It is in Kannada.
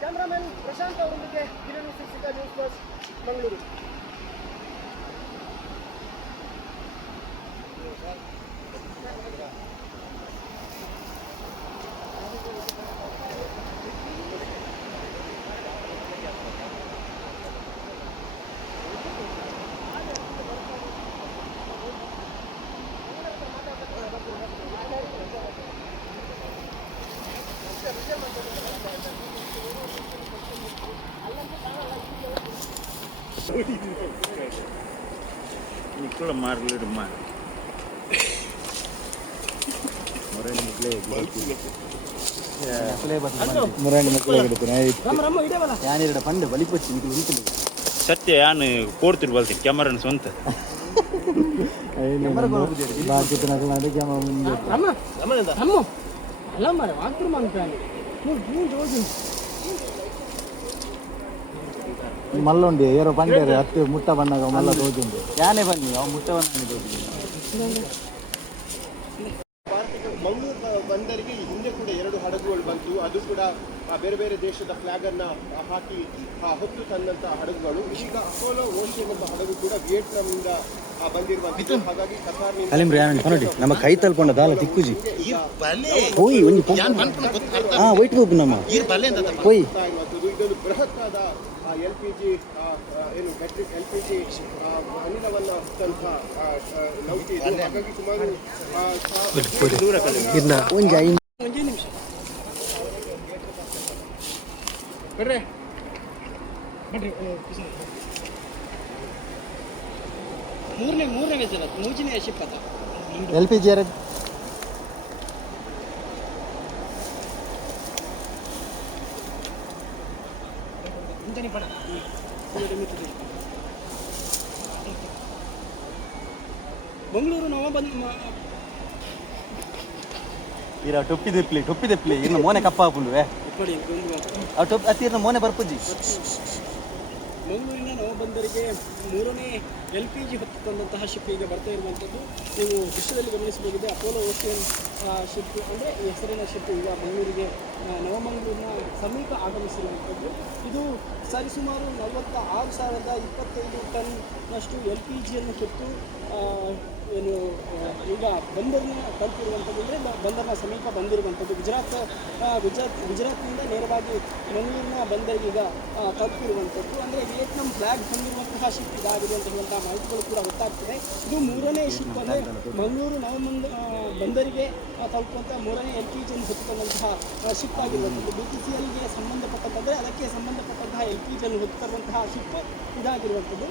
ಕ್ಯಾಮರಾಮನ್ ಪ್ರಶಾಂತ್ ಅವರೊಂದಿಗೆ ಕಿರಣ್ ಸಿಸಿಕ news plus Mangaluru. Itulah marlu rumah. Murani mukle ya. Murani mukle gitu naik. Yani ada pande balik pun sini gitu. Satya yani kortur balti kamera sonta. Kamera kau buat dia. Baca tu nak ada kamera mundur. Ramah, ramah dah. Ramah, ramah. Waktu mangkali. Mungkin jauh. ಮಲ್ಲೊಂಡಿ ಏರೋ ಬಂಡೇರಿ ಹತ್ತು ಮುಟ್ಟ ಬಣ್ಣಾಗ ಮಲ್ಲ ತೋಜುಂಡು ಯಾನೇ ಬನ್ನಿ ಅವ ಮುಟ್ಟ ಬಣ್ಣ ತೋಜುಂಡು. ಮಂಗಳೂರು ಬಂದರಿಗೆ ಹಿಂದೆ ಕೂಡ 2 ಹಡಗುಗಳು ಬಂತು. ಅದು ಕೂಡ ಬೇರೆ ಬೇರೆ ದೇಶದ ಫ್ಲಾಗ್ ಅನ್ನ ಹಾಕಿ ಹೊತ್ತು ತಂದಂತ ಹಡಗುಗಳು. ಈಗ ಅಪೋಲೋ ಓಷನ್ ಎಂಬ ಹಡಗು ಕೂಡ ವಿಯೆಟ್ನಾಂ ಇಂದ ಬಂದಿರುವಂತದ್ದು. ಹಾಗಾಗಿ ಕತಾರ್ನಿಂದ ನಮ್ಮ ಕೈ ತಲ್ಪೊಂಡ ದಾಲ ತಿಕ್ಕುಜಿ ಹೋಯ್ ಒಂಜಿ ವೈಟ್ ಹೋಗು ನಮ್ಮ ಹೋಯ್ ಇದೊಂದು ಬೃಹತ್ತಾದ LPG ಏನು ಬ್ಯಾಟ್ರಿಕ್ LPG ಅನಿಲವನ್ನು ತಂತ ನೌಕೆ ಇದು. ಹಾಗಾಗಿ ಸುಮಾರು ಒಂದೇ ನಿಮಿಷ ಬರ್ರಿ ಮೂರನೇ ವೇಸಲ ಮೂಜಿನೇ ಶಿಪ್ ಅದ LPG ಯಾರದು ಇಂತನೇ ಪಡ ಮಂಗಳೂರು ನವ ಬಂದು ಇರ ಟೊಪ್ಪಿ ದೆಪ್ಲಿ ಇನ್ನು ಮೋನೆ ಕಪ್ಪ ಹಾಕೊಂಡುವೆ ಆ ಟೊಪ್ಪಿ ಅತ್ತಿರ ಮೋನೆ ಬರ್ಪುಜಿ. ಮಂಗಳೂರಿನ ನವಬಂದರಿಗೆ 3ನೇ LPG ಹೊತ್ತು ತಂದಂತಹ ಶಿಪ್ ಈಗ ಬರ್ತಾ ಇರುವಂಥದ್ದು ನೀವು ದೃಶ್ಯದಲ್ಲಿ ಗಮನಿಸಬಹುದಿದೆ. ಅಪೋಲೋ ಓಷನ್ ಶಿಪ್ ಅಂದರೆ ಹೆಸರಿನ ಶಿಪ್ ಈಗ ಮಂಗಳೂರಿಗೆ ನವಮಂಗಳೂರಿನ ಸಮೀಪ ಆಗಮಿಸಿರುವಂಥದ್ದು. ಇದು ಸರಿಸುಮಾರು 46,025 ಟನ್ನಷ್ಟು LPGಯನ್ನು ಹೊತ್ತು ಏನು ಈಗ ಬಂದರ್ನ ತಲುಪಿರುವಂಥದ್ದು, ಅಂದರೆ ಬಂದರ್ನ ಸಮೀಪ ಬಂದಿರುವಂಥದ್ದು. ಗುಜರಾತ್ನಿಂದ ನೇರವಾಗಿ ಮಂಗಳೂರಿನ ಬಂದರಿಗೆ ಈಗ ತಲುಪಿರುವಂಥದ್ದು. ಅಂದರೆ ವಿಯೆಟ್ನಾಂ ಫ್ಲಾಗ್ ಹೊಂದಿರುವಂತಹ ಶಿಪ್ ಇದಾಗಿದೆ ಅಂತ ಹೇಳುವಂತಹ ಮಾಹಿತಿಗಳು ಕೂಡ ಗೊತ್ತಾಗ್ತದೆ. ಇದು 3ನೇ ಶಿಪ್, ಅಂದರೆ ಮಂಗಳೂರು ಬಂದರಿಗೆ ತಲುಪುವಂಥ 3ನೇ LPGಯನ್ನು ಹೊತ್ತುಕೊಂಡಂತಹ ಶಿಪ್ ಆಗಿರುವಂಥದ್ದು. BPCLಗೆ ಸಂಬಂಧಪಟ್ಟಂತೆ, ಅದಕ್ಕೆ ಸಂಬಂಧಪಟ್ಟಂತಹ LPGಯನ್ನು ಹೊತ್ತುಕೊಂಡಂತಹ ಶಿಪ್ ಇದಾಗಿರುವಂಥದ್ದು.